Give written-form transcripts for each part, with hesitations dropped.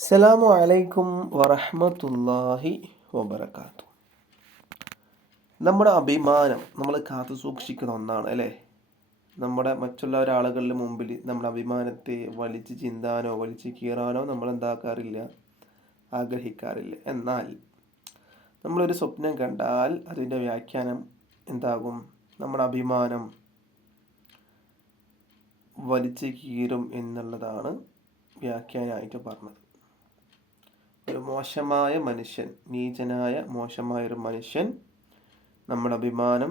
അസ്സലാമു അലൈക്കും വറഹ്മത്തുള്ളാഹി വബറകാതുഹു. നമ്മുടെ അഭിമാനം നമ്മൾ കാത്തു സൂക്ഷിക്കുന്ന ഒന്നാണ് അല്ലേ. നമ്മുടെ മറ്റുള്ള ഒരാളുകളുടെ മുമ്പിൽ നമ്മുടെ അഭിമാനത്തെ വലിച്ചു ചിന്താനോ വലിച്ചു കീറാനോ നമ്മൾ എന്താക്കാറില്ല, ആഗ്രഹിക്കാറില്ല. എന്നാൽ നമ്മളൊരു സ്വപ്നം കണ്ടാൽ അതിൻ്റെ വ്യാഖ്യാനം എന്താകും? നമ്മുടെ അഭിമാനം വലിച്ചു കീറും എന്നുള്ളതാണ് വ്യാഖ്യാനമായിട്ട് പറഞ്ഞത്. ഒരു മോശമായ മനുഷ്യൻ, നീചനായ മോശമായൊരു മനുഷ്യൻ നമ്മുടെ അഭിമാനം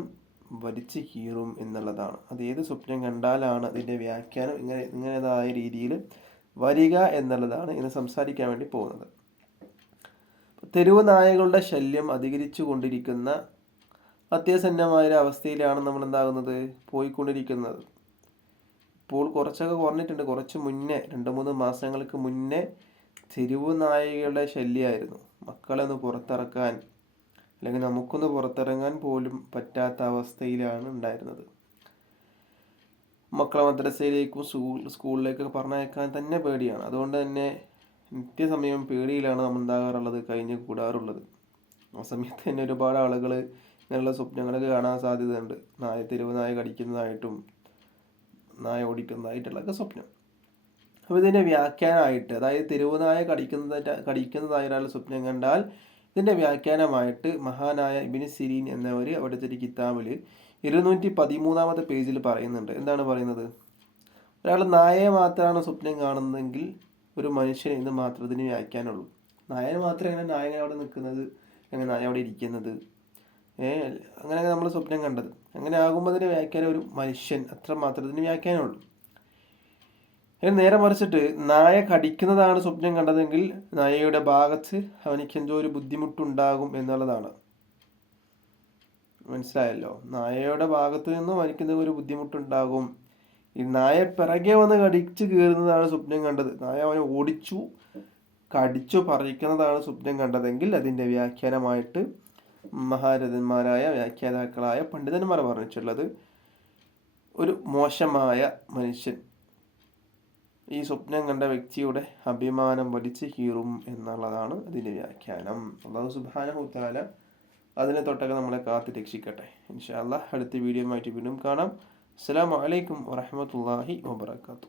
വലിച്ചു കീറും എന്നുള്ളതാണ്. അത് ഏത് സ്വപ്നം കണ്ടാലാണ് അതിൻ്റെ വ്യാഖ്യാനം ഇങ്ങനേതായ രീതിയിൽ വരിക എന്നുള്ളതാണ് ഇന്ന് സംസാരിക്കാൻ വേണ്ടി പോകുന്നത്. തെരുവ് നായകളുടെ ശല്യം അധികരിച്ചു കൊണ്ടിരിക്കുന്ന അത്യസന്നമായ അവസ്ഥയിലാണ് നമ്മൾ എന്താകുന്നത്, പോയിക്കൊണ്ടിരിക്കുന്നത്. ഇപ്പോൾ കുറച്ചൊക്കെ കുറഞ്ഞിട്ടുണ്ട്. കുറച്ച് മുന്നേ 2-3 മാസങ്ങൾക്ക് മുന്നേ തെരുവ് നായകളുടെ ശല്യമായിരുന്നു. മക്കളെ ഒന്ന് പുറത്തിറക്കാൻ അല്ലെങ്കിൽ നമുക്കൊന്ന് പുറത്തിറങ്ങാൻ പോലും പറ്റാത്ത അവസ്ഥയിലാണ് ഉണ്ടായിരുന്നത്. മക്കളെ മദ്രസയിലേക്കും സ്കൂളിലേക്കൊക്കെ പറഞ്ഞയക്കാൻ തന്നെ പേടിയാണ്. അതുകൊണ്ട് തന്നെ നിത്യസമയം പേടിയിലാണ് നമ്മൾ എന്താകാറുള്ളത്, കഴിഞ്ഞ് കൂടാറുള്ളത്. ആ സമയത്ത് തന്നെ ഒരുപാട് ആളുകൾ ഇങ്ങനെയുള്ള സ്വപ്നങ്ങളൊക്കെ കാണാൻ സാധ്യതയുണ്ട്. തെരുവ് നായ കടിക്കുന്നതായിട്ടും നായ ഓടിക്കുന്നതായിട്ടുള്ളൊക്കെ സ്വപ്നം. അപ്പോൾ ഇതിൻ്റെ വ്യാഖ്യാനമായിട്ട്, അതായത് തെരുവ് നായ കടിക്കുന്നതായ ഒരാൾ സ്വപ്നം കണ്ടാൽ ഇതിൻ്റെ വ്യാഖ്യാനമായിട്ട് മഹാനായ ഇബ്നു സിരീൻ എന്നവർ അവിടുത്തെ ഒരു കിതാബിൽ 213 പേജിൽ പറയുന്നുണ്ട്. എന്താണ് പറയുന്നത്? ഒരാൾ നായയെ മാത്രമാണ് സ്വപ്നം കാണുന്നതെങ്കിൽ ഒരു മനുഷ്യൻ എന്ന് മാത്രം ഇതിന് വ്യാഖ്യാനമുള്ളൂ. നായനെ മാത്രം എങ്ങനെ നായ അവിടെ നിൽക്കുന്നത്, എങ്ങനെ നായ അവിടെ ഇരിക്കുന്നത്, അങ്ങനെയൊക്കെ നമ്മൾ സ്വപ്നം കണ്ടത്. അങ്ങനെ ആകുമ്പോൾ അതിൻ്റെ വ്യാഖ്യാനം ഒരു മനുഷ്യൻ, അത്ര മാത്രത്തിന് വ്യാഖ്യാനമുള്ളൂ. നേരെ മറിച്ചിട്ട് നായ കടിക്കുന്നതാണ് സ്വപ്നം കണ്ടതെങ്കിൽ നായയുടെ ഭാഗത്ത് അവനിക്ക് എന്തോ ഒരു ബുദ്ധിമുട്ടുണ്ടാകും എന്നുള്ളതാണ്. മനസ്സിലായല്ലോ? നായയുടെ ഭാഗത്ത് നിന്നും അവനിക്ക് എന്തോ ഒരു ബുദ്ധിമുട്ടുണ്ടാകും. ഈ നായ പിറകെ വന്ന് കടിച്ചു കീറുന്നതാണ് സ്വപ്നം കണ്ടത്, നായ അവനെ ഓടിച്ചു കടിച്ചു പറിക്കുന്നതാണ് സ്വപ്നം കണ്ടതെങ്കിൽ അതിൻ്റെ വ്യാഖ്യാനമായിട്ട് മഹാരഥന്മാരായ വ്യാഖ്യാതാക്കളായ പണ്ഡിതന്മാർ പറഞ്ഞിട്ടുള്ളത് ഒരു മോശമായ മനുഷ്യൻ ഈ സ്വപ്നം കണ്ട വ്യക്തിയുടെ അഭിമാനം വലിച്ചു കീറും എന്നുള്ളതാണ് അതിൻ്റെ വ്യാഖ്യാനം. അല്ലാഹു സുബ്ഹാനഹു വ തആല അതിനെ തൊട്ടൊക്കെ നമ്മളെ കാത്ത് രക്ഷിക്കട്ടെ. ഇൻഷാ അല്ലാഹ് അടുത്ത വീഡിയോയുമായിട്ട് വീണ്ടും കാണാം. അസ്സലാമു അലൈക്കും വറഹ്മത്തുള്ളാഹി വബറകാതുഹു.